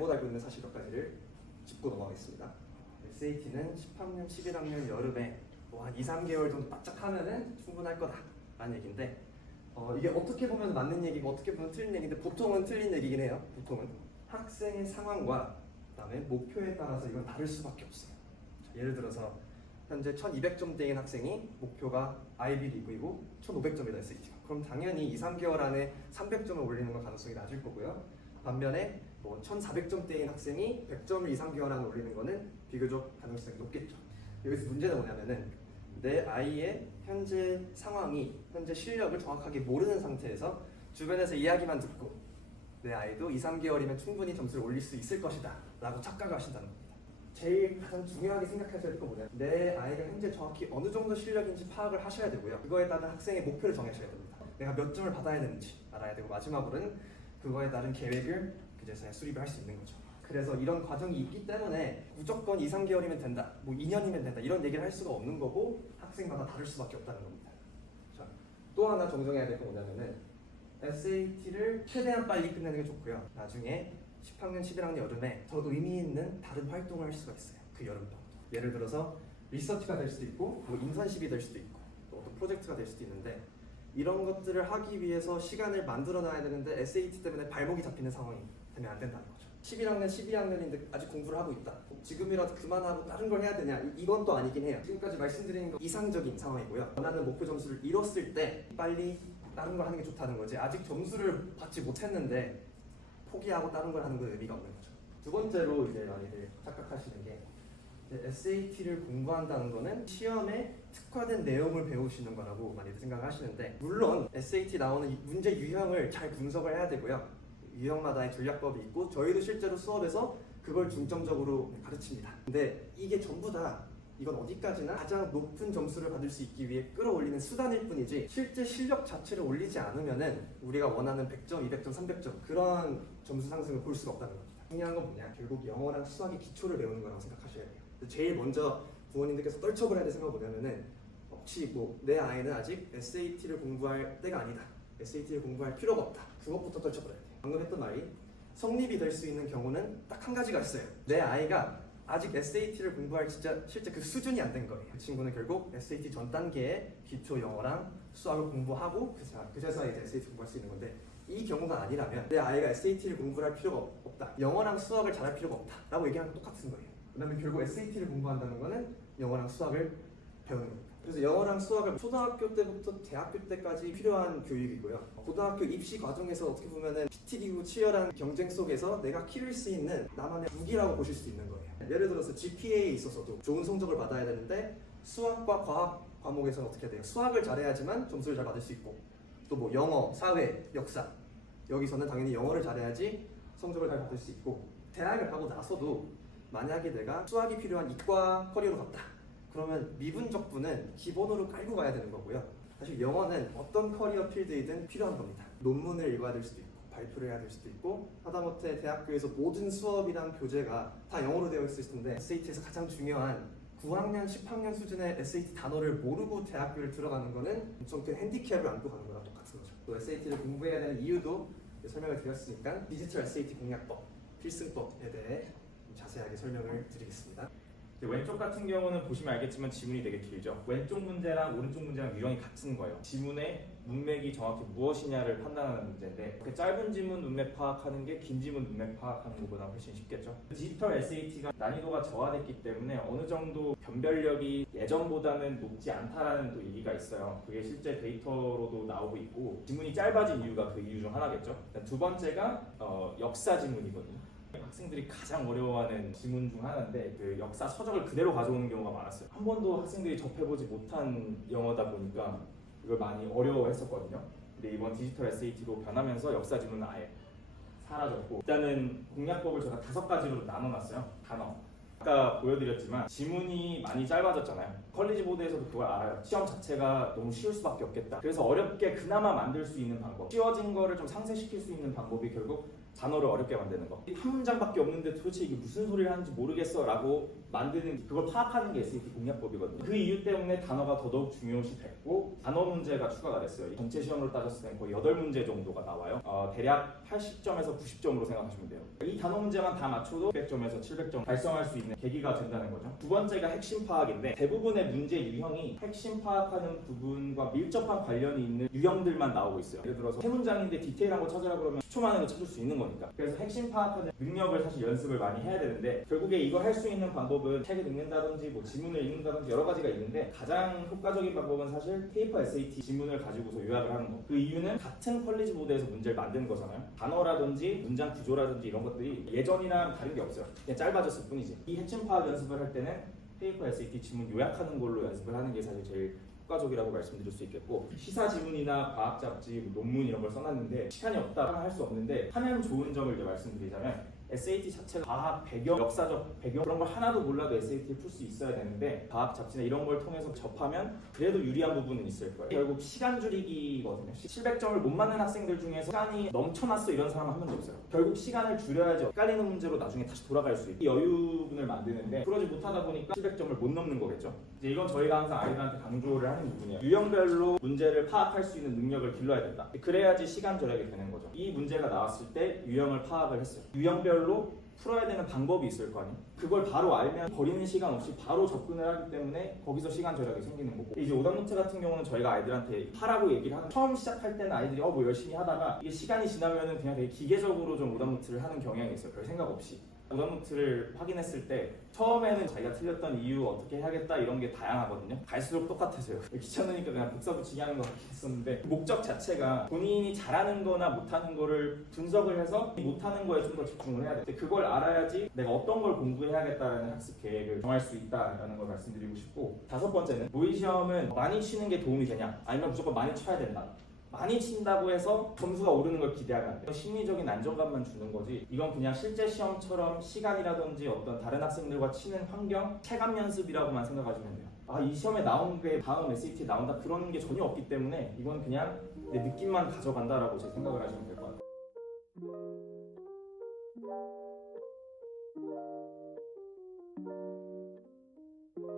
잘못 알고 있는 사실 몇 가지를 짚고 넘어가겠습니다. SAT는 10학년, 11학년 여름에 뭐 한 2, 3개월 정도 바짝 하면은 충분할 거다라는 얘기인데 이게 어떻게 보면 맞는 얘기고 어떻게 보면 틀린 얘기인데 보통은 틀린 얘기긴 해요. 보통은 학생의 상황과 그다음에 목표에 따라서 이건 다를 수밖에 없어요. 예를 들어서 현재 1200점대인 학생이 목표가 아이비리그이고 1500점이다 SAT가. 그럼 당연히 2, 3개월 안에 300점을 올리는 건 가능성이 낮을 거고요. 반면에 뭐 1400점대인 학생이 100점을 2, 3개월 안에 올리는 거는 비교적 가능성이 높겠죠. 여기서 문제는 뭐냐면은 내 아이의 현재 상황이, 현재 실력을 정확하게 모르는 상태에서 주변에서 이야기만 듣고 내 아이도 2, 3개월이면 충분히 점수를 올릴 수 있을 것이다 라고 착각을 하신다는 겁니다. 제일 가장 중요하게 생각하셔야 될 건 뭐냐면 내 아이가 현재 정확히 어느 정도 실력인지 파악을 하셔야 되고요. 그거에 따른 학생의 목표를 정하셔야 됩니다. 내가 몇 점을 받아야 되는지 알아야 되고, 마지막으로는 그거에 따른 계획을 그제서야 수립을 할 수 있는 거죠. 그래서 이런 과정이 있기 때문에 무조건 2, 3개월이면 된다, 뭐 2년이면 된다 이런 얘기를 할 수가 없는 거고 학생마다 다를 수밖에 없다는 겁니다. 자, 또 하나 정정해야 될 건 뭐냐면은 SAT를 최대한 빨리 끝내는 게 좋고요. 나중에 10학년, 11학년 여름에 더 의미 있는 다른 활동을 할 수가 있어요. 그 여름방도. 예를 들어서 리서치가 될 수도 있고 뭐 인턴십이 될 수도 있고 또 어떤 프로젝트가 될 수도 있는데 이런 것들을 하기 위해서 시간을 만들어 놔야 되는데 SAT 때문에 발목이 잡히는 상황이 되면 안 된다는 거죠. 11학년, 12학년인데 아직 공부를 하고 있다. 지금이라도 그만하고 다른 걸 해야 되냐? 이건 또 아니긴 해요. 지금까지 말씀드린 거 이상적인 상황이고요. 원하는 목표 점수를 이뤘을 때 빨리 다른 걸 하는 게 좋다는 거지. 아직 점수를 받지 못했는데 포기하고 다른 걸 하는 건 의미가 없는 거죠. 두 번째로 이제 많이들 착각하시는 게 SAT를 공부한다는 거는 시험에 특화된 내용을 배우시는 거라고 많이들 생각하시는데, 물론 SAT 나오는 문제 유형을 잘 분석을 해야 되고요. 유형마다의 전략법이 있고 저희도 실제로 수업에서 그걸 중점적으로 가르칩니다. 근데 이게 전부 다 이건 어디까지나 가장 높은 점수를 받을 수 있기 위해 끌어올리는 수단일 뿐이지 실제 실력 자체를 올리지 않으면은 우리가 원하는 100점, 200점, 300점 그런 점수 상승을 볼 수가 없다는 겁니다. 중요한 건 뭐냐? 결국 영어랑 수학의 기초를 배우는 거라고 생각하셔야 돼요. 제일 먼저 부모님들께서 떨쳐버려야 될 생각은 뭐냐면은 혹시 뭐 내 아이는 아직 SAT를 공부할 때가 아니다, SAT를 공부할 필요가 없다, 그것부터 떨쳐버려야 돼요. 방금 했던 말이 성립이 될 수 있는 경우는 딱 한 가지가 있어요. 내 아이가 아직 SAT를 공부할 실제 그 수준이 안 된 거예요. 그 친구는 결국 SAT 전 단계의 기초 영어랑 수학을 공부하고 그제서야 이제 SAT 공부할 수 있는 건데, 이 경우가 아니라면 내 아이가 SAT를 공부할 필요가 없다, 영어랑 수학을 잘할 필요가 없다 라고 얘기하는 건 똑같은 거예요. 그다음에 결국 SAT를 공부한다는 거는 영어랑 수학을 배우는 겁니다. 그래서 영어랑 수학을 초등학교 때부터 대학교 때까지 필요한 교육이고요. 고등학교 입시 과정에서 어떻게 보면은 PT이고 치열한 경쟁 속에서 내가 키울 수 있는 나만의 무기라고 보실 수 있는 거예요. 예를 들어서 GPA에 있어서도 좋은 성적을 받아야 되는데 수학과 과학 과목에서는 어떻게 해야 돼요? 수학을 잘해야지만 점수를 잘 받을 수 있고, 또 뭐 영어, 사회, 역사 여기서는 당연히 영어를 잘해야지 성적을 잘 받을 수 있고, 대학을 가고 나서도 만약에 내가 수학이 필요한 이과 커리어로 갔다 그러면 미분적분은 기본으로 깔고 가야 되는 거고요. 사실 영어는 어떤 커리어 필드이든 필요한 겁니다. 논문을 읽어야 될 수도 있고 발표를 해야 될 수도 있고, 하다못해 대학교에서 모든 수업이랑 교재가 다 영어로 되어 있을 텐데 SAT에서 가장 중요한 9학년, 10학년 수준의 SAT 단어를 모르고 대학교를 들어가는 거는 좀 큰 핸디캡을 안고 가는 거랑 똑같은 거죠. 또 SAT를 공부해야 되는 이유도 설명을 드렸으니까 디지털 SAT 공략법, 필승법에 대해 자세하게 설명을 드리겠습니다. 왼쪽 같은 경우는 보시면 알겠지만 지문이 되게 길죠. 왼쪽 문제랑 오른쪽 문제랑 유형이 같은 거예요. 지문의 문맥이 정확히 무엇이냐를 판단하는 문제인데, 이렇게 짧은 지문 문맥 파악하는 게 긴 지문 문맥 파악하는 것보다 훨씬 쉽겠죠. 디지털 SAT가 난이도가 저하됐기 때문에 어느 정도 변별력이 예전보다는 높지 않다라는 또 얘기가 있어요. 그게 실제 데이터로도 나오고 있고, 지문이 짧아진 이유가 그 이유 중 하나겠죠. 두 번째가 역사 지문이거든요. 학생들이 가장 어려워하는 지문 중 하나인데, 그 역사 서적을 그대로 가져오는 경우가 많았어요. 한 번도 학생들이 접해보지 못한 영어다 보니까 이걸 많이 어려워했었거든요. 근데 이번 디지털 SAT로 변하면서 역사 지문은 아예 사라졌고, 일단은 공략법을 제가 5가지로 나눠놨어요. 단어. 아까 보여드렸지만 지문이 많이 짧아졌잖아요. 컬리지 보드에서도 그걸 알아요. 시험 자체가 너무 쉬울 수밖에 없겠다. 그래서 어렵게 그나마 만들 수 있는 방법, 쉬워진 거를 좀 상쇄시킬 수 있는 방법이 결국 단어를 어렵게 만드는 거. 한 문장밖에 없는데 도대체 이게 무슨 소리를 하는지 모르겠어 라고 만드는 그걸 파악하는 게 SAT 공략법이거든요. 그 이유 때문에 단어가 더더욱 중요시 됐고 단어 문제가 추가가 됐어요. 전체 시험으로 따졌을 때 거의 8문제 정도가 나와요. 대략 80점에서 90점으로 생각하시면 돼요. 이 단어 문제만 다 맞춰도 100점에서 700점 달성할 수 있는 계기가 된다는 거죠. 두 번째가 핵심 파악인데 대부분의 문제 유형이 핵심 파악하는 부분과 밀접한 관련이 있는 유형들만 나오고 있어요. 예를 들어서 세 문장인데 디테일한 거 찾으라 그러면 10초 만에도 찾을 수 있는 거니까. 그래서 핵심 파악하는 능력을 사실 연습을 많이 해야 되는데 결국에 이걸 할 수 있는 방법은 책을 읽는다든지 뭐 지문을 읽는다든지 여러 가지가 있는데 가장 효과적인 방법은 사실 페이퍼 SAT 지문을 가지고서 요약을 하는 거. 그 이유는 같은 퀄리지 보드에서 문제를 만드는 거잖아요. 단어라든지 문장 구조라든지 이런 것들이 예전이랑 다른 게 없어요. 그냥 짧아졌을 뿐이지. 이 핵심 파악 연습을 할 때는 페이퍼 SAT 지문 요약하는 걸로 연습을 하는 게 사실 제일 효과적이라고 말씀드릴 수 있겠고, 시사 지문이나 과학 잡지, 뭐 논문 이런 걸 써놨는데 시간이 없다 할 수 없는데 하면 좋은 점을 이제 말씀드리자면 SAT 자체가 과학 배경, 역사적 배경 그런 걸 하나도 몰라도 SAT를 풀 수 있어야 되는데 과학 잡지나 이런 걸 통해서 접하면 그래도 유리한 부분은 있을 거예요. 결국 시간 줄이기거든요. 700점을 못 맞는 학생들 중에서 시간이 넘쳐났어 이런 사람은 한 명도 없어요. 결국 시간을 줄여야지 헷갈리는 문제로 나중에 다시 돌아갈 수 있고 여유분을 만드는데 그러지 못하다 보니까 700점을 못 넘는 거겠죠. 이제 이건 저희가 항상 아이들한테 강조를 하는 부분이에요. 유형별로 문제를 파악할 수 있는 능력을 길러야 된다. 그래야지 시간 절약이 되는 거죠. 이 문제가 나왔을 때 유형을 파악을 했어요. 유형별로 풀어야 되는 방법이 있을 거 아니에요. 그걸 바로 알면 버리는 시간 없이 바로 접근을 하기 때문에 거기서 시간 절약이 생기는 거고, 이제 오답노트 같은 경우는 저희가 아이들한테 하라고 얘기를 하는, 처음 시작할 때는 아이들이 뭐 열심히 하다가 이게 시간이 지나면은 그냥 되게 기계적으로 좀 오답노트를 하는 경향이 있어요. 별 생각 없이. 오답노트를 확인했을 때 처음에는 자기가 틀렸던 이유 어떻게 해야겠다 이런 게 다양하거든요. 갈수록 똑같아서요. 귀찮으니까 그냥 복사 붙이기 하는 것 같긴 했었는데 목적 자체가 본인이 잘하는 거나 못하는 거를 분석을 해서 못하는 거에 좀 더 집중을 해야 돼. 그걸 알아야지 내가 어떤 걸 공부해야겠다라는 학습 계획을 정할 수 있다라는 걸 말씀드리고 싶고, 다섯 번째는 모의시험은 많이 치는 게 도움이 되냐 아니면 무조건 많이 쳐야 된다. 많이 친다고 해서 점수가 오르는 걸 기대하면 안 돼요. 심리적인 안정감만 주는 거지 이건 그냥 실제 시험처럼 시간이라든지 어떤 다른 학생들과 치는 환경, 체감 연습이라고만 생각하시면 돼요. 이 시험에 나온 게 다음 SAT에 나온다 그런 게 전혀 없기 때문에 이건 그냥 내 느낌만 가져간다라고 제 생각을 하시면 될 것 같아요.